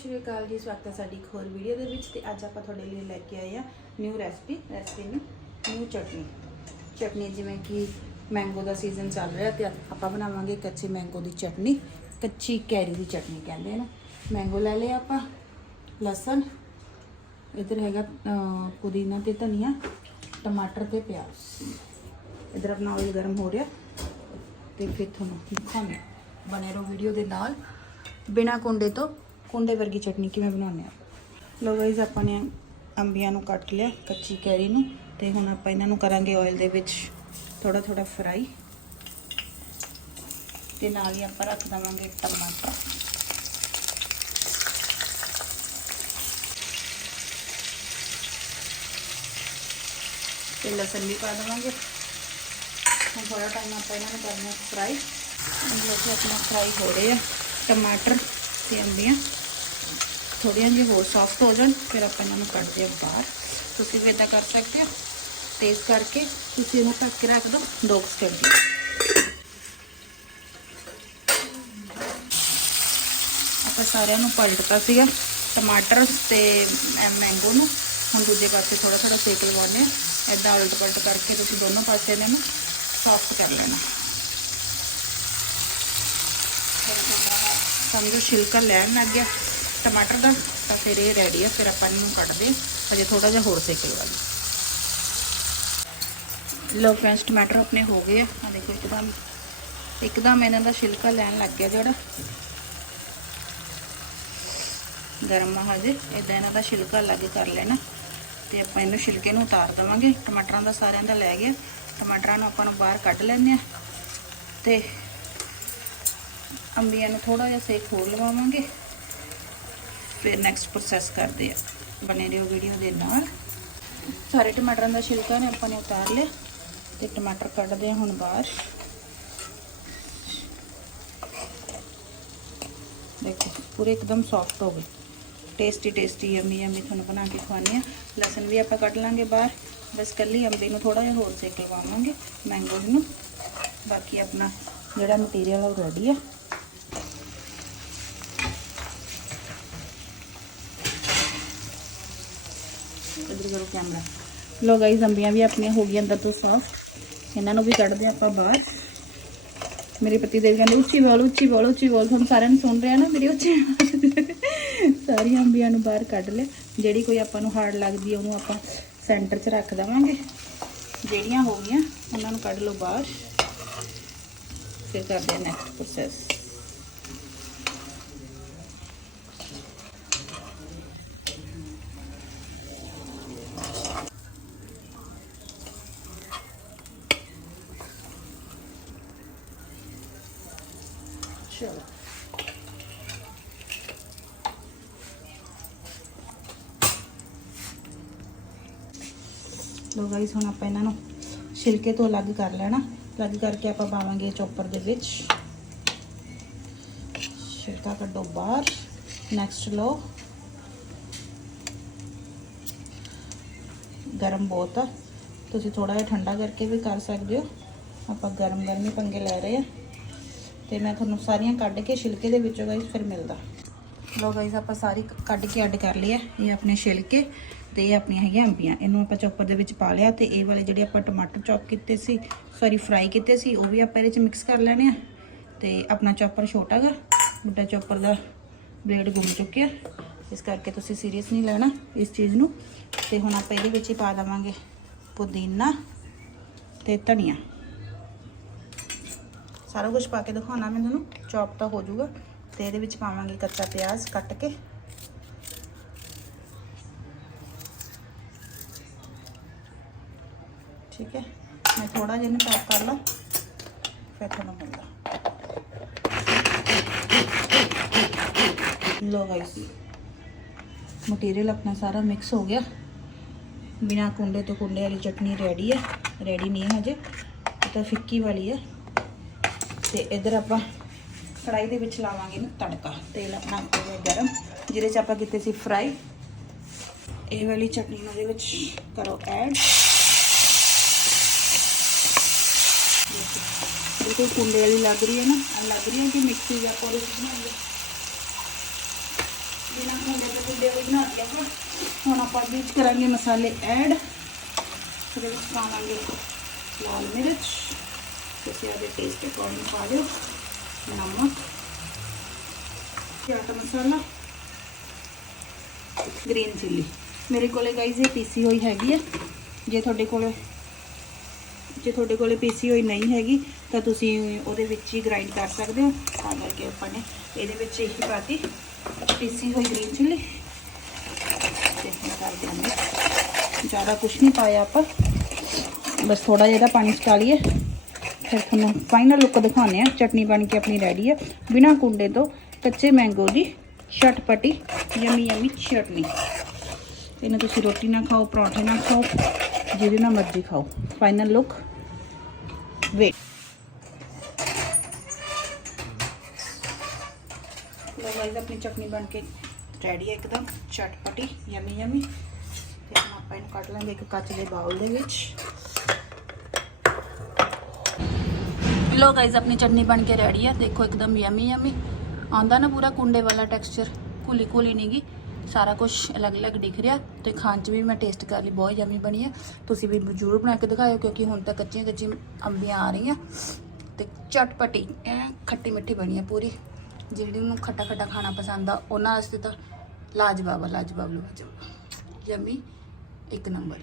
ਸ਼੍ਰੀ ਅਕਾਲ ਜੀ, ਸਵਾਗਤ ਹੈ ਸਾਡੀ ਇੱਕ ਹੋਰ ਵੀਡੀਓ ਦੇ ਵਿੱਚ ਤੇ ਅੱਜ ਆਪਾਂ ਤੁਹਾਡੇ ਲਈ ਲੈ ਕੇ ਆਏ ਆ ਨਿਊ ਰੈਸਪੀ ਰੈਸਪੀ ਨੂੰ ਨਿਊ ਚਟਨੀ। ਚਟਨੀ ਜਿਵੇਂ ਕਿ ਮੈਂਗੋ ਦਾ ਸੀਜ਼ਨ ਚੱਲ ਰਿਹਾ ਤੇ ਆਪਾਂ ਬਣਾਵਾਂਗੇ ਕੱਚੇ ਮੈਂਗੋ ਦੀ ਚਟਨੀ, ਕੱਚੀ ਕੈਰੀ ਦੀ ਚਟਨੀ ਕਹਿੰਦੇ ਆ ਨਾ। ਮੈਂਗੋ ਲੈ ਲਿਆ ਆਪਾਂ, ਲਸਣ, ਇਧਰ ਹੈਗਾ ਪੁਦੀਨਾ ਤੇ ਧਨੀਆ, ਟਮਾਟਰ ਤੇ ਪਿਆਜ਼। ਇਧਰ ਆਪਣਾ ਆਇਲ ਗਰਮ ਹੋ ਰਿਹਾ ਤੇ ਫਿਰ ਤੁਹਾਨੂੰ ਦਿਖਾਉਂਦੇ ਬਣੇ ਰਹੋ ਵੀਡੀਓ ਦੇ ਨਾਲ। ਬਿਨਾ ਕੁੰਡੇ ਤੋਂ ਕੁੰਡੇ ਵਰਗੀ ਚਟਨੀ ਕਿਵੇਂ ਬਣਾਉਂਦੇ ਆ? ਲੋ ਗਾਈਜ਼ ਆਪਾਂ ਨੇ ਅੰਬੀਆਂ ਨੂੰ ਕੱਟ ਲਿਆ, ਕੱਚੀ ਕੈਰੀ ਨੂੰ, ਤੇ ਹੁਣ ਆਪਾਂ ਇਹਨਾਂ ਨੂੰ ਕਰਾਂਗੇ ਆਇਲ ਦੇ ਵਿੱਚ ਥੋੜਾ ਥੋੜਾ ਫਰਾਈ ਤੇ ਨਾਲ ਹੀ ਆਪਾਂ ਰੱਖ ਦਵਾਂਗੇ ਟਮਾਟਰ। ਤੇ ਲਸਣ ਵੀ ਪਾ ਦਵਾਂਗੇ। ਹੁਣ ਥੋੜਾ ਟਾਈਮ ਆਪਾਂ ਇਹਨਾਂ ਨੂੰ ਕਰਨਾ ਫਰਾਈ ਜੋ ਕਿ ਆਪਣਾ ਫਰਾਈ ਹੋ ਰਹੇ ਆ, ਟਮਾਟਰ ਤੇ ਅੰਬੀਆਂ। ਥੋੜੀਆਂ ਜਿਹੀਆਂ ਹੋਰ ਸੌਫਟ ਹੋ ਜਾਣ, ਫਿਰ ਆਪਾਂ ਇਹਨਾਂ ਨੂੰ ਕੱਢਦੇ ਆ ਬਾਹਰ। ਤੁਸੀਂ ਵੀ ਇਦਾਂ ਕਰ ਸਕਦੇ ਹੋ। ਤੇਜ਼ ਕਰਕੇ ਤੁਸੀਂ ਇਹਨੂੰ ਢੱਕ ਕੇ ਰੱਖ ਦਿਓ, ਦੋ ਸਟੈਪ ਆਪਾਂ ਸਾਰਿਆਂ ਨੂੰ ਪਲਟਤਾ ਸੀਗਾ ਟਮਾਟਰ ਤੇ ਮੈਂਗੋ ਨੂੰ। ਹੁਣ ਦੂਜੇ ਪਾਸੇ ਥੋੜਾ ਥੋੜਾ ਸੇਕ ਲਗਾਉਣੇ ਆ ਇਦਾਂ ਉਲਟ ਪਲਟ ਕਰਕੇ ਤੁਸੀਂ ਦੋਨੋਂ ਪਾਸੇ ਇਹਨਾਂ ਨੂੰ ਸੌਫਟ ਕਰ ਲੈਣਾ। ਸਮਝੋ, ਛਿਲਕਾ ਲੈਣ ਲੱਗ ਗਿਆ। ਟਮਾਟਰ ਦਾ, ਤਾਂ ਫਿਰ ਇਹ ਰੈਡੀ ਆ, ਫਿਰ ਆਪਾਂ ਇਹਨੂੰ ਕੱਢਦੇ ਹਾਂ। ਅਜੇ ਥੋੜਾ ਜਿਹਾ ਹੋਰ ਸੇਕ ਲਵਾ ਲਈ ਲੋ ਫਰੈਂਡਸ ਟਮਾਟਰ ਆਪਣੇ ਹੋ ਗਏ ਆ। ਆ ਦੇਖੋ ਇੱਕਦਮ ਇੱਕਦਮ ਇਹਨਾਂ ਦਾ ਛਿਲਕਾ ਲੈਣ ਲੱਗ ਗਿਆ ਜਿਹੜਾ ਗਰਮ ਆ ਹਜੇ ਇਦਾਂ ਇਹਨਾਂ ਦਾ ਛਿਲਕਾ ਲੱਗ ਕਰ ਲੈਣਾ। ਤੇ ਆਪਾਂ ਇਹਨੂੰ ਛਿਲਕੇ ਨੂੰ ਉਤਾਰ ਦਵਾਂਗੇ। ਟਮਾਟਰਾਂ ਦਾ ਸਾਰਿਆਂ ਦਾ ਲੈ ਗਿਆ। ਟਮਾਟਰਾਂ ਨੂੰ ਆਪਾਂ ਨੂੰ ਬਾਹਰ ਕੱਢ ਲੈਂਦੇ ਆ। ਤੇ ਅੰਬੀਆਂ ਨੂੰ ਥੋੜਾ ਜਿਹਾ ਸੇਕ ਹੋਰ ਲਵਾਵਾਂਗੇ। ਫਿਰ ਨੈਕਸਟ ਪ੍ਰੋਸੈਸ ਕਰਦੇ ਆ ਬਨੇ ਰਹੋ ਵੀਡੀਓ ਦੇ ਨਾਲ ਸਾਰੇ ਟਮਾਟਰਾਂ ਦਾ ਛਿਲਕਾ ਨੇ ਆਪਾਂ ਨੇ ਉਤਾਰ ਲਿਆ ਤੇ ਟਮਾਟਰ ਕੱਢਦੇ ਆ ਹੁਣ ਬਾਹਰ ਦੇਖੋ ਪੂਰੇ ਇੱਕਦਮ ਸੌਫਟ ਹੋ ਗਏ ਟੇਸਟੀ ਟੇਸਟੀ ਯਮੀ ਯਮੀ ਤੁਹਾਨੂੰ ਬਣਾ ਕੇ ਖਵਾਉਂਦੇ ਆ ਲਸਣ ਵੀ ਆਪਾਂ ਕੱਢ ਲਾਂਗੇ ਬਾਹਰ ਬਸ ਕੱਲੀ ਅੰਬੀ ਨੂੰ ਥੋੜਾ ਜਿਹਾ ਹੋਰ ਸੇਕ ਲਵਾਵਾਂਗੇ ਮੈਂਗੋ ਨੂੰ ਬਾਕੀ ਆਪਣਾ ਜਿਹੜਾ ਮਟੀਰੀਅਲ ਉਹ ਰੈਡੀ ਆ ਇਧਰ ਕਰੋ ਕੈਮਰਾ ਲੋ ਗਾਈਜ਼ ਅੰਬੀਆਂ ਵੀ ਆਪਣੀਆਂ ਹੋ ਗਈਆਂ ਅੰਦਰ ਤੋਂ ਸਾਫ਼ ਇਹਨਾਂ ਨੂੰ ਵੀ ਕੱਢਦੇ ਆਪਾਂ ਬਾਹਰ। ਮੇਰੇ ਪਤੀ ਦੇਵ ਕਹਿੰਦੇ, ਉੱਚੀ ਬੋਲ ਉੱਚੀ ਬੋਲ ਉੱਚੀ ਬੋਲ। ਤੁਹਾਨੂੰ ਸਾਰਿਆਂ ਨੂੰ ਸੁਣ ਰਿਹਾ ਨਾ ਮੇਰੀ ਉੱਚੀ ਸਾਰੀਆਂ ਅੰਬੀਆਂ ਨੂੰ ਬਾਹਰ ਕੱਢ ਲਿਆ। ਜਿਹੜੀ ਕੋਈ ਆਪਾਂ ਨੂੰ ਹਾਰਡ ਲੱਗਦੀ ਹੈ ਉਹਨੂੰ ਆਪਾਂ ਸੈਂਟਰ 'ਚ ਰੱਖ ਦੇਵਾਂਗੇ। ਜਿਹੜੀਆਂ ਹੋ ਗਈਆਂ, ਉਹਨਾਂ ਨੂੰ ਕੱਢ ਲਓ ਬਾਹਰ। ਫਿਰ ਕਰਦੇ ਹਾਂ ਨੈਕਸਟ ਪ੍ਰੋਸੈਸ ਚਲੋ ਲੋ ਗਾਈਸ ਹੁਣ ਆਪਾਂ ਇਹਨਾਂ ਨੂੰ ਛਿਲਕੇ ਤੋਂ ਅਲੱਗ ਕਰ ਲੈਣਾ। ਅਲੱਗ ਕਰਕੇ ਆਪਾਂ ਪਾਵਾਂਗੇ ਚੋਪਰ ਦੇ ਵਿੱਚ। ਛਿਲਕਾ ਕੱਢੋ ਬਾਹਰ। ਨੈਕਸਟ ਲੋ ਗਰਮ ਬਹੁਤ ਆ। ਤੁਸੀਂ ਥੋੜਾ ਜਿਹਾ ਠੰਡਾ ਕਰਕੇ ਵੀ ਕਰ ਸਕਦੇ ਹੋ। ਆਪਾਂ ਗਰਮ ਗਰਮ ਹੀ ਪੰਗੇ ਲੈ ਰਹੇ ਆ ਤੇ ਮੈਂ ਤੁਹਾਨੂੰ ਸਾਰੀਆਂ ਕੱਢ ਕੇ ਛਿਲਕੇ ਦੇ ਵਿੱਚੋਂ ਗਾਈਸ ਫਿਰ ਮਿਲਦਾ। ਲੋ ਗਾਈਸ ਆਪਾਂ ਸਾਰੀ ਕੱਢ ਕੇ ਐਡ ਕਰ ਲਈ ਹੈ। ਇਹ ਆਪਣੇ ਛਿਲਕੇ ਤੇ ਇਹ ਆਪਣੀਆਂ ਹੈਗੀਆਂ ਅੰਬੀਆਂ। ਇਹਨੂੰ ਆਪਾਂ ਚੌਪਰ ਦੇ ਵਿੱਚ ਪਾ ਲਿਆ ਤੇ ਇਹ ਵਾਲੇ ਜਿਹੜੇ ਆਪਾਂ ਟਮਾਟਰ ਚੌਪ ਕੀਤੇ ਸੀ ਸੌਰੀ ਫਰਾਈ ਕੀਤੇ ਸੀ, ਉਹ ਵੀ ਆਪਾਂ ਇਹਦੇ ਵਿੱਚ ਮਿਕਸ ਕਰ ਲੈਣੇ ਆ। ਤੇ ਆਪਣਾ ਚੌਪਰ ਛੋਟਾ ਗਾ, ਵੱਡਾ ਚੌਪਰ ਦਾ ਬਲੇਡ ਗੁੰਮ ਚੁੱਕਿਆ। ਇਸ ਕਰਕੇ ਤੁਸੀਂ ਸੀਰੀਅਸ ਨਹੀਂ ਲੈਣਾ ਇਸ ਚੀਜ਼ ਨੂੰ। ਤੇ ਹੁਣ ਆਪਾਂ ਇਹਦੇ ਵਿੱਚ ਹੀ ਪਾ ਦੇਵਾਂਗੇ ਪੁਦੀਨਾ ਤੇ ਧਨੀਆ। ਸਾਰਾ ਕੁਝ ਪਾ ਕੇ ਦਿਖਾਉਣਾ ਮੈਂ ਤੁਹਾਨੂੰ। ਚੌਪ ਤਾਂ ਹੋ ਜਾਊਗਾ। ਤੇ ਇਹਦੇ ਵਿੱਚ ਪਾਵਾਂਗੇ ਕੱਚਾ ਪਿਆਜ਼ ਕੱਟ ਕੇ। ਠੀਕ ਹੈ। ਮੈਂ ਥੋੜਾ ਜਿਹਾ ਇਹਨੂੰ ਚੌਪ ਕਰ ਲਾਂ। ਫਿਰ ਤੁਹਾਨੂੰ ਮਿਲਦਾ। ਲੋ ਗਾਈਸ ਮਟੀਰੀਅਲ ਆਪਣਾ ਸਾਰਾ ਮਿਕਸ ਹੋ ਗਿਆ। ਬਿਨਾ ਕੁੰਡੇ ਤੋਂ ਕੁੰਡੇ ਵਾਲੀ ਚਟਨੀ ਰੈਡੀ ਹੈ। ਰੈਡੀ ਨਹੀਂ ਹੈ ਹਜੇ। ਇਹ ਤਾਂ ਫਿੱਕੀ ਵਾਲੀ ਹੈ। ਤੇ ਇਧਰ ਆਪਾਂ ਕੜਾਈ ਦੇ ਵਿੱਚ ਲਾਵਾਂਗੇ ਨਾ ਤੜਕਾ, ਤੇਲ ਆਪਣਾ ਹੋ ਗਿਆ ਗਰਮ, ਜਿਹਦੇ ਚ ਆਪਾਂ ਕੀਤੇ ਸੀ ਫਰਾਈ ਇਹ ਵਾਲੀ ਚਟਨੀ ਨੂੰ ਦੇ ਵਿੱਚ ਕਰੋ ਐਡ ਬਿਲਕੁਲ ਕੁੰਡੇ ਵਾਲੀ ਲੱਗ ਰਹੀ ਹੈ ਨਾ ਲੱਗ ਰਹੀ ਹੈ ਕਿ ਮਿਕਸੀ ਜਾਂ ਕੋਲ ਵਿੱਚ ਬਣਾਉਂਦੇ ਬਿਨਾਂ ਕੁੰਡੇ ਦੇ ਕੁੰਡੇ ਵਾਲੀ ਬਣਾ ਲਿਆ ਵਾ ਹੁਣ ਆਪਾਂ ਇਹਦੇ ਵਿੱਚ ਕਰਾਂਗੇ ਮਸਾਲੇ ਐਡ ਉਹਦੇ ਵਿੱਚ ਪਾਵਾਂਗੇ ਲਾਲ ਮਿਰਚ। ਤੁਸੀਂ ਆਪਦੇ ਟੇਸਟ ਅਕੋਰਡਿੰਗ ਪਾ ਲਿਓ, ਨਮਕ ਚਾਟ ਮਸਾਲਾ ਗ੍ਰੀਨ ਚਿੱਲੀ ਮੇਰੇ ਕੋਲੇ ਗਾਈਜ਼ ਇਹ ਪੀਸੀ ਹੋਈ ਹੈਗੀ ਆ। ਜੇ ਤੁਹਾਡੇ ਕੋਲੇ, ਜੇ ਤੁਹਾਡੇ ਕੋਲੇ ਪੀਸੀ ਹੋਈ ਨਹੀਂ ਹੈਗੀ, ਤਾਂ ਤੁਸੀਂ ਉਹਦੇ ਵਿੱਚ ਹੀ ਗ੍ਰਾਈਂਡ ਕਰ ਸਕਦੇ ਹੋ। ਤਾਂ ਕਰਕੇ ਆਪਾਂ ਨੇ ਇਹਦੇ ਵਿੱਚ ਇਹੀ ਪਾਤੀ, ਪੀਸੀ ਹੋਈ ਗ੍ਰੀਨ ਚਿੱਲੀ ਤੇ ਕਰ ਦਿਆਂਗੇ ਜ਼ਿਆਦਾ ਕੁਝ ਨਹੀਂ ਪਾਇਆ ਆਪਾਂ। ਬਸ ਥੋੜਾ ਜਿਹਾ ਪਾਣੀ ਸੁਕਾ ਲਈਏ। ਫਿਰ ਤੁਹਾਨੂੰ ਫਾਈਨਲ ਲੁੱਕ ਦਿਖਾਉਂਦੇ ਆ ਚਟਨੀ ਬਣ ਕੇ ਆਪਣੀ ਰੈਡੀ ਆ ਬਿਨਾ ਕੁੰਡੇ ਤੋਂ ਕੱਚੇ ਮੈਂਗੋ ਦੀ ਚਟਪਟੀ ਯਮੀ ਯਮੀ ਚਟਨੀ। ਇਹਨੂੰ ਤੁਸੀਂ ਰੋਟੀ ਨਾਲ ਖਾਓ, ਪਰੌਂਠੇ ਨਾਲ ਖਾਓ, ਜਿਹਦੇ ਨਾਲ ਮਰਜ਼ੀ ਖਾਓ। ਫਾਈਨਲ ਲੁੱਕ ਵੇਟ ਲੋ ਗਾਇਸ ਆਪਣੀ ਚਟਨੀ ਬਣ ਕੇ ਰੈਡੀ ਹੈ ਇੱਕਦਮ। ਚਟਪਟੀ ਯਮੀ ਯਮੀ। ਤੇ ਆਪਾਂ ਇਹਨੂੰ ਕੱਢ ਲਾਂਗੇ ਇੱਕ ਕੱਚ ਦੇ ਬਾਉਲ ਦੇ ਵਿੱਚ। ਲੋ ਗਾਇਸ ਆਪਣੀ ਚਟਨੀ ਬਣ ਕੇ ਰੈਡੀ ਹੈ ਦੇਖੋ ਇੱਕਦਮ ਯਮੀ ਯਮੀ ਆਉਂਦਾ ਨਾ ਪੂਰਾ ਕੁੰਡੇ ਵਾਲਾ ਟੈਕਸਚਰ ਕੁਲੀ ਕੁਲੀ ਨਹੀਂਗੀ ਸਾਰਾ ਕੁਝ ਅਲੱਗ-ਅਲੱਗ ਦਿਖ ਰਿਹਾ ਤੇ ਖਾਣ 'ਚ ਵੀ ਮੈਂ ਟੇਸਟ ਕਰ ਲਈ, ਬਹੁਤ ਯਮੀ ਬਣੀ ਹੈ ਤੁਸੀਂ ਵੀ ਜ਼ਰੂਰ ਬਣਾ ਕੇ ਦਿਖਾਇਓ ਕਿਉਂਕਿ ਹੁਣ ਤਾਂ ਕੱਚੀਆਂ ਕੱਚੀਆਂ ਅੰਬੀਆਂ ਆ ਰਹੀਆਂ। ਤੇ ਚਟਪਟੀ, ਐ ਖੱਟੀ ਮਿੱਠੀ ਬਣੀ ਹੈ ਪੂਰੀ। ਜਿਹੜੀ ਨੂੰ ਖੱਟਾ ਖੱਟਾ ਖਾਣਾ ਪਸੰਦ ਆ, ਉਹਨਾਂ ਵਾਸਤੇ ਤਾਂ ਲਾਜਵਾਬ ਆ, ਲਾਜਵਾਬ ਲਾਜਵਾਬ ਯਮੀ ਇੱਕ ਨੰਬਰ